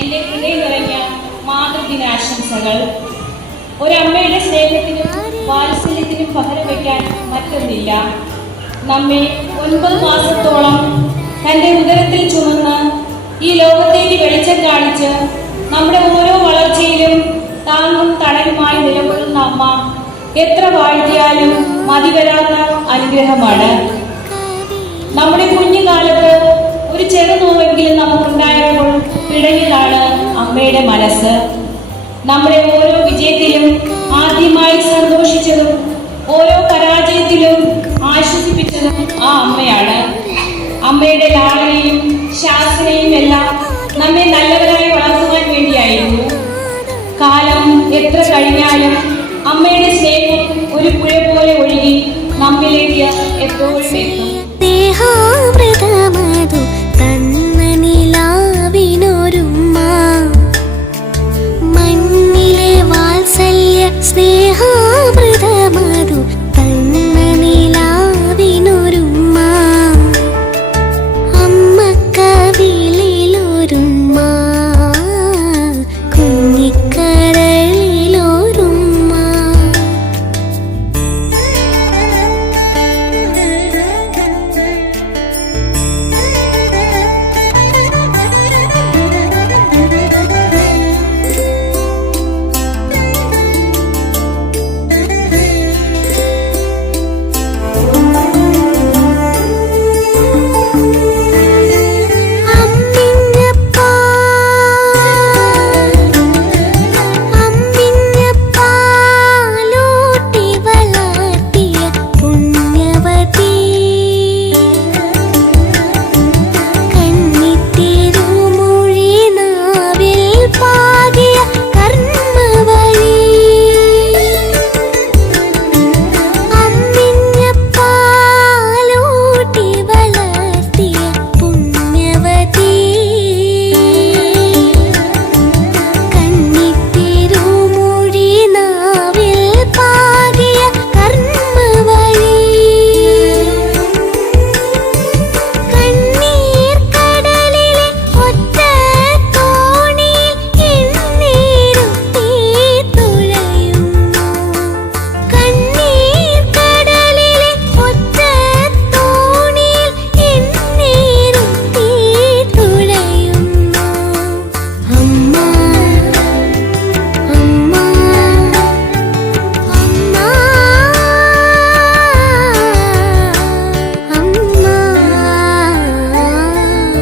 എൻ്റെ ഹൃദയം നിറഞ്ഞ മാതൃദിനാശംസകൾ. ഒരമ്മയുടെ സ്നേഹത്തിനും വാത്സല്യത്തിനും പകരം വയ്ക്കാൻ മറ്റൊന്നില്ല. നമ്മെ 9 മാസത്തോളം തൻ്റെ ഉദരത്തിൽ ചുമന്ന് ഈ ലോകത്തേക്ക് വെളിച്ചം കാണിച്ച് നമ്മുടെ ഓരോ വളർച്ചയിലും താങ്ങും തണലുമായി നിലകൊള്ളുന്ന അമ്മ എത്ര വാഴ്ത്തിയാലും മതിവരാത്ത അനുഗ്രഹമാണ്. നമ്മുടെ കുഞ്ഞുകാലത്ത് ഒരു ചെറുനോവെങ്കിലും നമുക്കുണ്ടായപ്പോൾ പിടഞ്ഞതാണ് അമ്മയുടെ മനസ്സ്. നമ്മുടെ ഓരോ വിജയത്തിലും ആദ്യമായി സന്തോഷിച്ചതും ഓരോ പരാജയത്തിലും ആശ്വസിപ്പിച്ചതും ആ അമ്മയാണ്. അമ്മയുടെ ലാളനയും ശാസനയും എല്ലാം നമ്മെ നല്ലവരായി വളർത്തുവാൻ വേണ്ടിയായിരുന്നു. കാലം എത്ര കഴിഞ്ഞാലും അമ്മയുടെ സ്നേഹം ഒരു പുഴ പോലെ ഒഴുകി നമ്മിലേക്ക് എപ്പോഴും എത്തും.